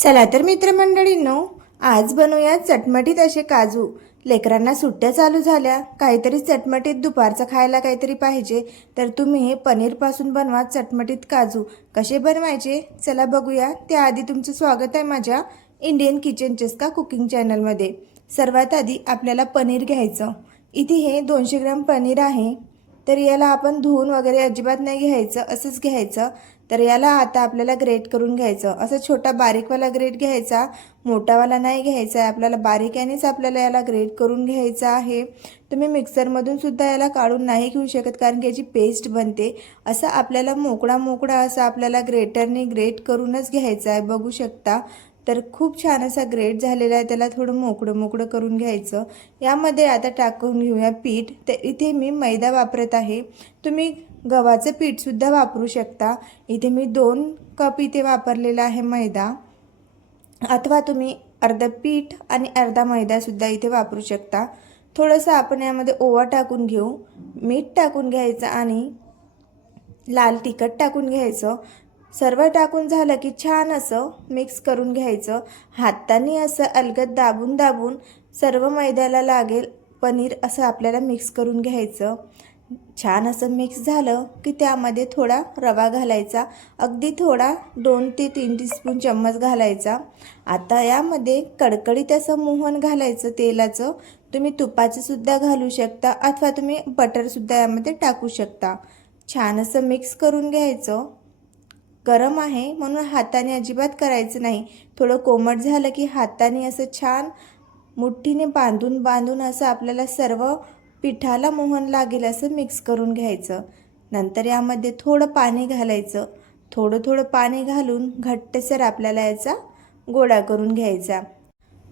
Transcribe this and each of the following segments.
चला तर मित्रमंडळींनो, आज बनवूया चटमटीत असे काजू। लेकरांना सुट्ट्या चालू झाल्या, काहीतरी चटमटीत दुपारचं खायला काहीतरी पाहिजे, तर तुम्ही हे पनीरपासून बनवा चटमटीत काजू। कसे बनवायचे चला बघूया। त्याआधी तुमचं स्वागत आहे माझ्या इंडियन किचन चेस्का कुकिंग चॅनलमध्ये। सर्वात आधी आपल्याला पनीर घ्यायचं। इथे हे 200 ग्रॅम पनीर आहे, तर याला आपण धुवून वगैरे अजिबात नाही घ्यायचं, असंच घ्यायचं। तर याला आता आपल्याला ग्रेट करून घ्यायचं। असं छोटा बारीकवाला ग्रेट घ्यायचा, मोठावाला नाही घ्यायचा आहे आपल्याला, बारीकनेच आपल्याला याला ग्रेट करून घ्यायचं आहे। तुम्ही मिक्सरमधून सुद्धा याला काढून नाही घेऊ शकत, कारण की याची पेस्ट बनते। असं आपल्याला मोकळा मोकळा असं आपल्याला ग्रेटरने ग्रेट करूनच घ्यायचं आहे, बघू शकता। तर खूप छान असा ग्रेट झालेला आहे, त्याला थोडं मोकळं मोकळं करून घ्यायचं। यामध्ये आता टाकून घेऊया पीठ। तर इथे मी मैदा वापरत आहे, तुम्ही गव्हाचं पीठसुद्धा वापरू शकता। इथे मी 2 कप इथे वापरलेला आहे मैदा, अथवा तुम्ही अर्ध पीठ आणि अर्धा मैदासुद्धा इथे वापरू शकता। थोडंसं आपण यामध्ये ओवा टाकून घेऊ, मीठ टाकून घ्यायचं आणि लाल तिखट टाकून घ्यायचं। सर्व टाकून झालं की छान असं मिक्स करून घ्यायचं। हाताने असं अलगद दाबून दाबून सर्व मैद्याला लागेल पनीर असं आपल्याला मिक्स करून घ्यायचं। छान असं मिक्स झालं की त्यामध्ये थोडा रवा घालायचा, अगदी थोडा 2 ते 3 टीस्पून चम्मच घालायचा। आता यामध्ये कडकडीत असं मोहन घालायचं तेलाचं, तुम्ही तुपाचं सुद्धा घालू शकता, अथवा तुम्ही बटरसुद्धा यामध्ये टाकू शकता। छान असं मिक्स करून घ्यायचं। गरम आहे म्हणून हाताने अजिबात करायचं नाही, थोडं कोमट झालं की हाताने असं छान मुठीने बांधून बांधून असं आपल्याला सर्व पिठाला मोहन लागेल असं मिक्स करून घ्यायचं। नंतर यामध्ये थोडं पाणी घालायचं, थोडं थोडं पाणी घालून घट्टसर आपल्याला याचा गोळा करून घ्यायचा।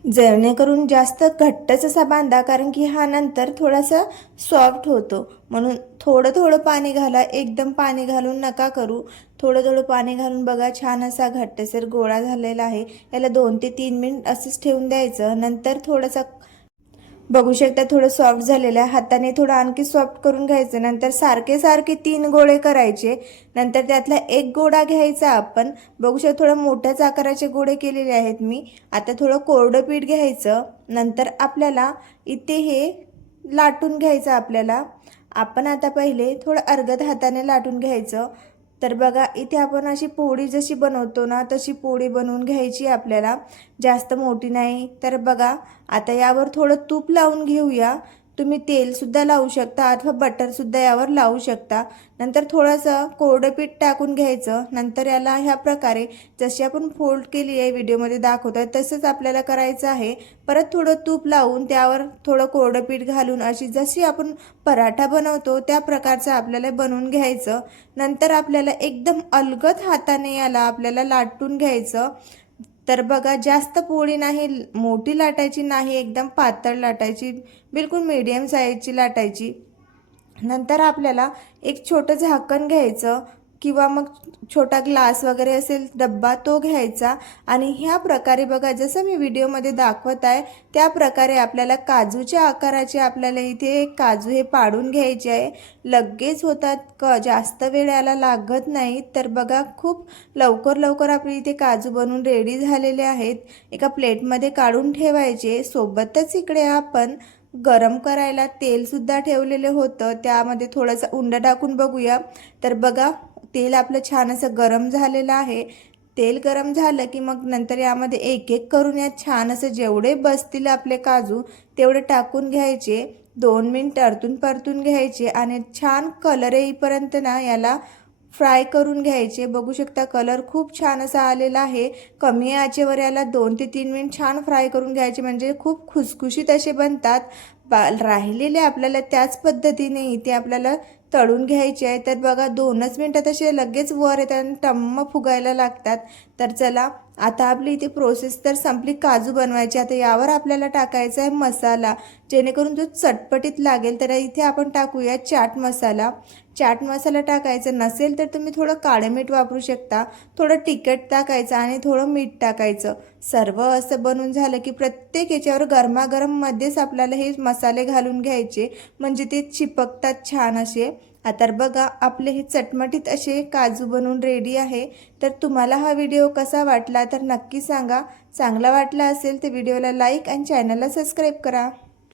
जेणेकरून जास्त घट्टच असा बांधा, कारण की हा नंतर थोडासा सॉफ्ट होतो, म्हणून थोडं थोडं पाणी घाला, एकदम पाणी घालून नका करू। थोडं थोडं पाणी घालून बघा, छान असा घट्टसर गोळा झालेला आहे। याला 2 ते 3 मिनिट असंच ठेवून द्यायचं। नंतर थोडासा बघू शकता थोडं सॉफ्ट झालेलं आहे, हाताने थोडं आणखी सॉफ्ट करून घ्यायचं। नंतर सारखे सारखे 3 गोळे करायचे, नंतर त्यातला एक गोळा घ्यायचा आपण। बघू शकता थोडं मोठ्याच आकाराचे गोळे केलेले आहेत मी। आता थोडं कोरडं पीठ घ्यायचं, नंतर आपल्याला इथे हे लाटून घ्यायचं आपल्याला। आपण आता पहिले थोडं अर्ध्या हाताने लाटून घ्यायचं। तर बघा इथे आपण अशी पोळी जशी बनवतो ना, तशी पोळी बनवून घ्यायची आपल्याला, जास्त मोठी नाही। तर बघा आता यावर थोडं तूप लावून घेऊया, तुम्ही तेलसुद्धा लावू शकता अथवा बटरसुद्धा यावर लावू शकता। नंतर थोडंसं कोरडं पीठ टाकून घ्यायचं। नंतर याला ह्या प्रकारे जशी आपण फोल्ड केली आहे व्हिडिओमध्ये दाखवत आहे तसंच आपल्याला करायचं आहे। परत थोडं तूप लावून त्यावर थोडं कोरडं पीठ घालून अशी जशी आपण पराठा बनवतो त्या प्रकारचं आपल्याला बनवून घ्यायचं। नंतर आपल्याला एकदम अलगद हाताने याला आपल्याला लाटून घ्यायचं। तर बघा जास्त पोळी नाही, मोठी लाटायची नाही, एकदम पातळ लाटायची, बिलकुल मीडियम साईजची लाटायची। नंतर आपल्याला एक छोटं झाकण घ्यायचं, किंवा मग छोटा ग्लास वगैरे असेल डब्बा तो घ्यायचा, आणि ह्या प्रकारे बघा जसं मी व्हिडिओमध्ये दाखवत आहे त्या प्रकारे आपल्याला काजूच्या आकाराचे आपल्याला इथे काजू हे पाडून घ्यायचे आहे। लगेच होतात, जास्त वेळ याला लागत नाही। तर बघा खूप लवकर लवकर आपले इथे काजू बनवून रेडी झालेले आहेत। एका प्लेटमध्ये काढून ठेवायचे। सोबतच इकडे आपण गरम करायला तेलसुद्धा ठेवलेलं होतं, त्यामध्ये थोडासा उंडा टाकून बघूया। तर बघा तेल आपलं छान असं गरम झालेलं आहे। तेल गरम झालं की मग नंतर यामध्ये एक एक करून यात छान असं जेवढे बसतील आपले काजू तेवढे टाकून घ्यायचे। 2 मिनिट परतून परतून घ्यायचे आणि छान कलर येईपर्यंत ना याला फ्राय करून घ्यायचे। बघू शकता कलर खूप छान असा आलेला आहे। कमी आचेवर याला 2 ते 3 मिनिट छान फ्राय करून घ्यायचे, म्हणजे खूप खुसखुशीत असे बनतात। राहिलेले आपल्याला त्याच पद्धतीने इथे आपल्याला तळून घ्यायचे आहे। तर बघा 2च मिनिटात असे लगेच वर येतात आणि टम्म फुगायला लागतात। तर चला आता आपली इथे प्रोसेस तर संपली काजू बनवायची। आता यावर आपल्याला टाकायचा आहे मसाला, जेणेकरून जो चटपटीत लागेल। तर इथे आपण टाकूया चाट मसाला। चाट मसाला टाकायचा नसेल तर तुम्ही थोडं काळं मीठ वापरू शकता, थोडं तिखट टाकायचं आणि थोडं मीठ टाकायचं. सर्व असं बनवून झालं की प्रत्येक याच्यावर गरमागरममध्येच आपल्याला हे मसाले घालून घ्यायचे, म्हणजे ते चिपकतात छान असे. आता बघा आपले हे चटमटीत असे काजू बनवून रेडी आहे. तर तुम्हाला हा व्हिडिओ कसा वाटला तर नक्की सांगा. चांगला वाटला असेल तर व्हिडिओला लाईक आणि चॅनलला सबस्क्राईब करा.